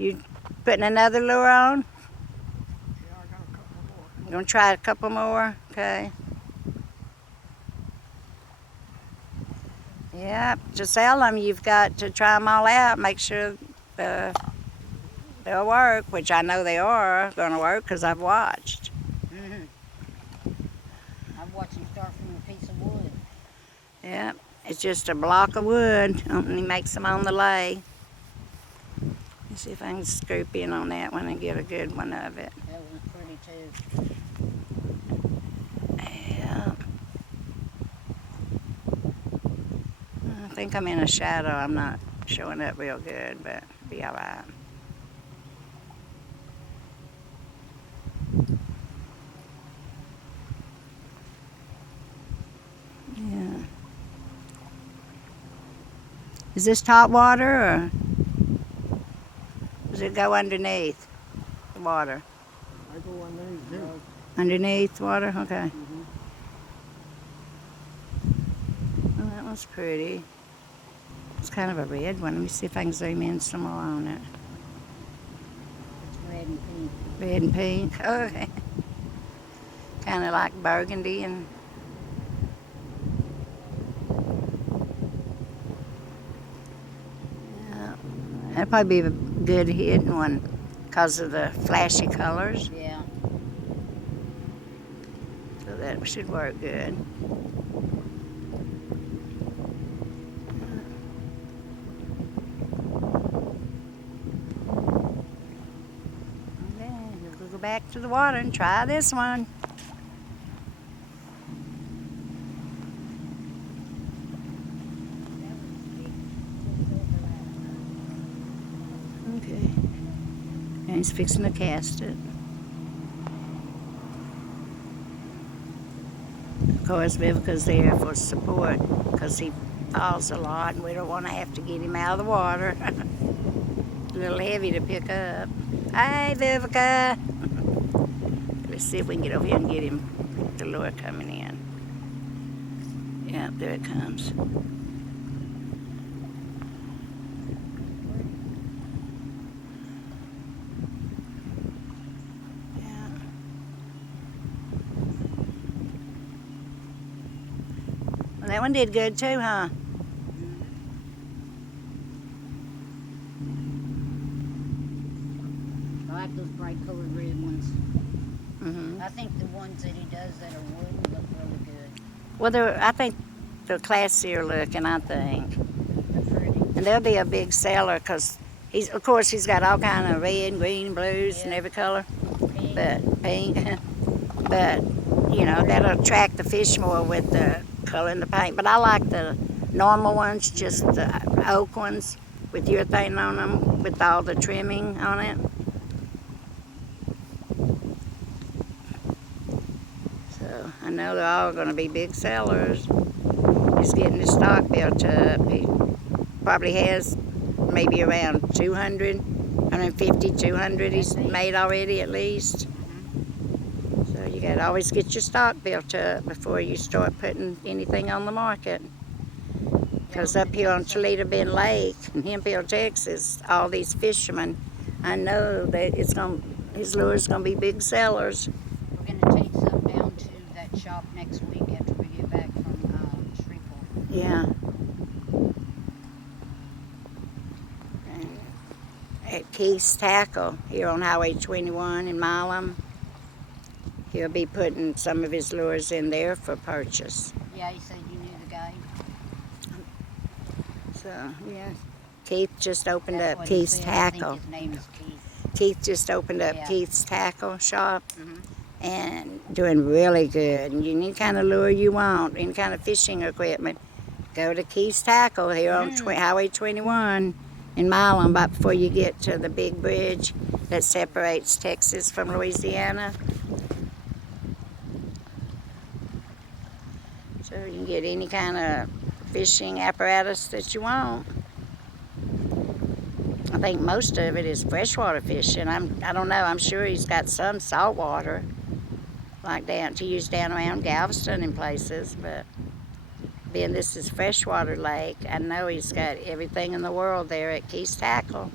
You putting another lure on? Yeah, I got a couple more. You gonna try a couple more? Okay. Yeah, to sell them, you've got to try them all out. Make sure they'll work, which I know they are going to work because I've watched. Mm-hmm. I've watched him start from a piece of wood. Yeah, it's just a block of wood, and he makes them on the lay. Let's see if I can scoop in on that one and get a good one of it. That one's pretty too. Yeah. I think I'm in a shadow. I'm not showing up real good, but be all right. Yeah. Is this top water or does it go underneath the water? I go underneath too. Underneath water? Okay. Mm-hmm. Well, that one's pretty. It's kind of a red one. Let me see if I can zoom in some more on it. It's red and pink. Red and pink. Okay. Kind of like burgundy and. Yeah. That'd probably be a good hidden one because of the flashy colors. Yeah. So that should work good. Okay, we'll go back to the water and try this one. Okay. And he's fixing to cast it. Of course, Vivica's there for support because he falls a lot and we don't want to have to get him out of the water. A little heavy to pick up. Hey, Vivica! Let's see if we can get over here and get him, the lure coming in. Yeah, there it comes. Well, that one did good too, huh? I like those bright colored red ones. Mm-hmm. I think the ones that he does that are wood look really good. Well, I think they're classier looking, I think. They're pretty. And they'll be a big seller because of course, he's got all kind of red, green, blues, and Yeah. every color. Pink. But pink. But, you know, that'll attract the fish more with the color in the paint. But I like the normal ones, just the oak ones with urethane on them, with all the trimming on it. So I know they're all going to be big sellers. He's getting his stock built up. He probably has maybe around 200, 150, 200 he's made already at least. So you got to always get your stock built up before you start putting anything on the market. Because up here on Toledo Bend Lake in Hemphill, Texas, all these fishermen, I know that his lure's going to be big sellers. We're going to take some down to that shop next week after we get back from Shreveport. Yeah. At Keith's Tackle here on Highway 21 in Milam. He'll be putting some of his lures in there for purchase. Yeah, he said you knew the guy. So, yeah. Keith just opened That's up what he Keith's said. Tackle. I think his name is Keith. Keith just opened up Yeah. Keith's Tackle shop Mm-hmm. and doing really good. And any kind of lure you want, any kind of fishing equipment, go to Keith's Tackle here on Highway 21 in Milam, right before you get to the big bridge that separates Texas from Louisiana. So you can get any kind of fishing apparatus that you want. I think most of it is freshwater fishing. I don't know, I'm sure he's got some saltwater, like to use down around Galveston and places, but being this is freshwater lake, I know he's got everything in the world there at Keith's Tackle.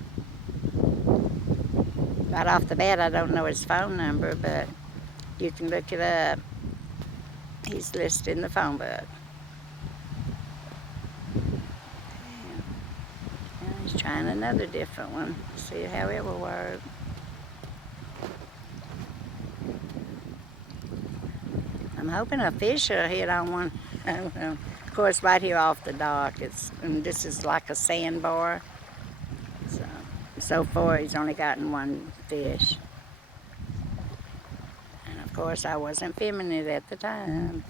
Right off the bat, I don't know his phone number, but you can look it up. He's listed in the phone book. Yeah, he's trying another different one. See how it will work. I'm hoping a fish will hit on one. Of course, right here off the dock, and this is like a sandbar. So far, he's only gotten one fish. And of course, I wasn't filming it at the time.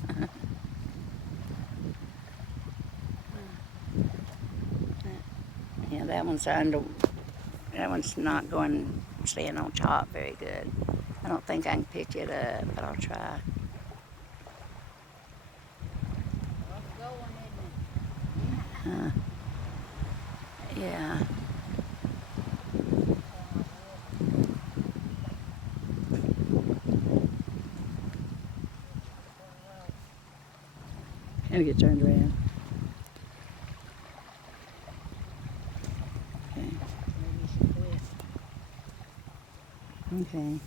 Yeah, that one's not staying on top very good. I don't think I can pick it up, but I'll try. Yeah. Gotta get turned around. Okay. Maybe you should quit. Okay.